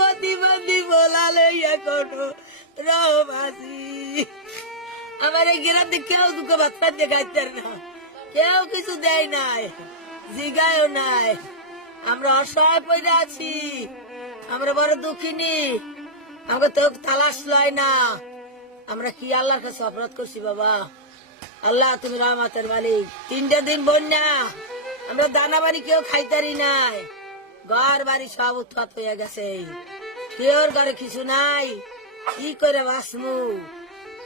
প্রতিবন্ধী বলা লইয়া কোনো রহবাসী আমার এই গ্রামে কেউ দুঃখ বাচ্চা দেখাইতে না। কেউ কিছু দেয় নাই, জিগায়ও নাই। আমরা অসহায় পড়ে আছি। আমরা বড় দুঃখিনী। আমাকে তো তালাশ লয় না। আমরা কি আল্লাহর কাছে অপরাধ করছি বাবা? আল্লাহ, তুমি রহমাতের মালিক। তিনটে দিন বন্যা। আমরা দানা বাড়ি কেউ খাইতারি নাই। ঘর বাড়ি সব উৎপাত হয়ে গেছে। কেউর ঘরে কিছু নাই। কি করে বাসমু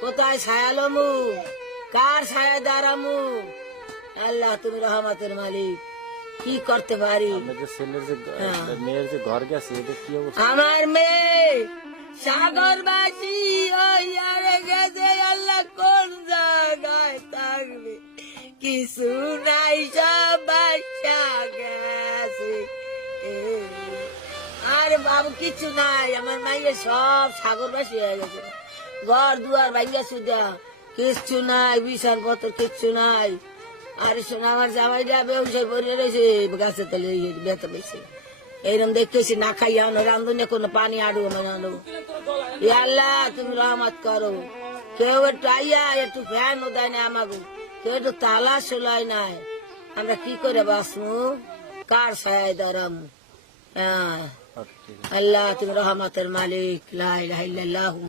কোথায় ছায়ালমু কার ছায়া দাঁড়ামু? আল্লাহ তুমি রহমাতের মালিক। কি করতে পারি? হ্যাঁ। মেয়ের যে ঘর গেছে এটা কি অবস্থা? আমার মেয়ে সাগরবাসী ওই আরে গেছে আল্লাহ কোন জায়গায় থাকবে? কিছু নাই সব বাসা আরে বাবু, কিছু নাই। আমার মাইয়ে সব সাগরবাসী হয়ে গেছে। ঘর দুয়ার ভাঙ্গা সুদা কিচ্ছু নাই বিশাল পত্র কিচ্ছু নাই। আরে শোনা, আমার জামাইটা ব্যবসায় পড়ে রয়েছে। গাছের তলে বেতা পেয়েছে। এইরকম দেখতেছি, না খাইয়া আনো, রান্ধনে কোনো পানি আড়ু না আনো। আল্লাহ, তুমি রহমত করো। কেউ একটু আইয়া, একটু ফ্যান ও দেয় না আমাকে কেউ একটু তালা সোলাই নাই। আমরা কি করে বাসমু কার সায় দাঁড়াম আল্লাহ তুমি রহমতের মালিক লা ইলাহা ইল্লাল্লাহু